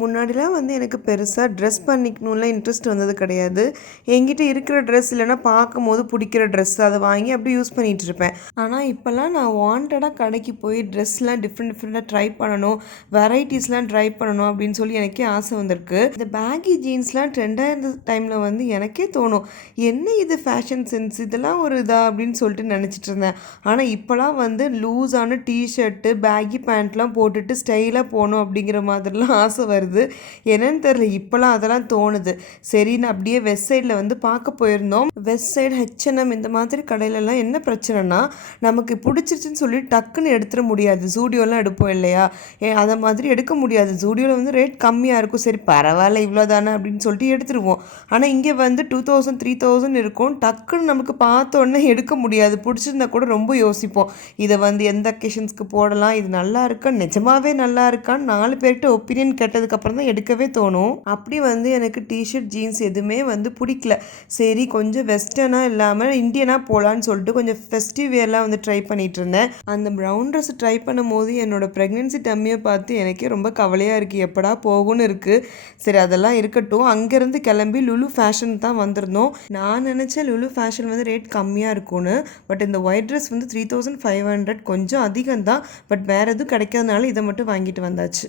முன்னாடிலாம் வந்து எனக்கு பெருசாக ட்ரெஸ் பண்ணிக்கணும்லாம் இன்ட்ரெஸ்ட் வந்தது கிடையாது. என்கிட்ட இருக்கிற ட்ரெஸ் இல்லைன்னா பார்க்கும்போது பிடிக்கிற ட்ரெஸ் அதை வாங்கி அப்படியே யூஸ் பண்ணிகிட்டு இருப்பேன். ஆனால் இப்போல்லாம் நான் வாண்டடாக கடைக்கு போய் ட்ரெஸ்லாம் டிஃப்ரெண்ட்டாக ட்ரை பண்ணணும், வெரைட்டிஸ்லாம் ட்ரை பண்ணணும் அப்படின்னு சொல்லி எனக்கே ஆசை வந்திருக்கு. இந்த பேகி ஜீன்ஸ்லாம் ட்ரெண்டாக இருந்த டைமில் வந்து எனக்கே தோணும், என்ன இது ஃபேஷன் சென்ஸ், இதெல்லாம் ஒரு இதா அப்படின்னு சொல்லிட்டு நினச்சிட்டு இருந்தேன். ஆனால் இப்போலாம் வந்து லூஸான டிஷர்ட்டு பேகி பேண்ட்லாம் போட்டுட்டு ஸ்டைலாக போகணும் அப்படிங்கிற மாதிரிலாம் ஆசை வருது. என்னன்னு தெரியல, இப்போலாம் அதெல்லாம் தோணுது. சரின்னு அப்படியே வெஸ்ட் சைடில் வந்து பார்க்க போயிருந்தோம். வெஸ்ட் சைடு ஹெச்என்எம் இந்த மாதிரி கடையிலலாம் என்ன பிரச்சனைனா, நமக்கு பிடிச்சிருச்சுன்னு சொல்லி டக்குன்னு எடுத்துட முடியாது. ஜூடியோலாம் எடுப்போம் இல்லையா, அதை மாதிரி எடுக்க முடியாது. ஜூடியோவில் வந்து ரேட் கம்மியாக இருக்கும், சரி பரவாயில்ல இவ்வளோ தானே அப்படின்னு சொல்லிட்டு எடுத்துருவோம். ஆனால் இங்கே வந்து 2000 3000 இருக்கும். டக்குன்னு நமக்கு பார்த்த உடனே எடுக்க முடியாது. பிடிச்சிருந்தா கூட ரொம்ப யோசிப்போம், இதை வந்து எந்த அக்கேஷன்ஸ்க்கு போடலாம், இது நல்லா இருக்கா, நிஜமாவே நல்லா இருக்கான்னு 4 பேர்கிட்ட ஒப்பீனியன் கேட்டதுக்கப்புறம் தான் எடுக்கவே தோணும். அப்படி வந்து எனக்கு டிஷர்ட் ஜீன்ஸ் எதுவுமே வந்து பிடிக்கல. சரி கொஞ்சம் வெஸ்டர்னாக இல்லாமல் இந்தியனாக போகலான்னு சொல்லிட்டு கொஞ்சம் ஃபெஸ்டிவ் வேர்லாம் வந்து ட்ரை பண்ணிகிட்டு இருந்தேன். அந்த ப்ரௌன் ட்ரெஸ் ட்ரை பண்ணும்போது என்னோட ப்ரெக்னென்சி டம்மியை பார்த்து எனக்கே ரொம்ப கவலையாக இருக்குது, எப்படா போகும்னு இருக்குது. சரி அதெல்லாம் இருக்கட்டும், அங்கேருந்து கிளம்பி லுலு ஃபேஷன் தான் வந்திருந்தோம். நான் நினச்சேன் லுலு ஃபேஷன் வந்து ரேட் கம்மியாக இருக்கும்னு. பட் இந்த ஒயிட் ட்ரெஸ் வந்து 3500, கொஞ்சம் அதிகம் தான். பட் வேறு எதுவும் கிடைக்காதனால இதை மட்டும் வாங்கிட்டு வந்தாச்சு.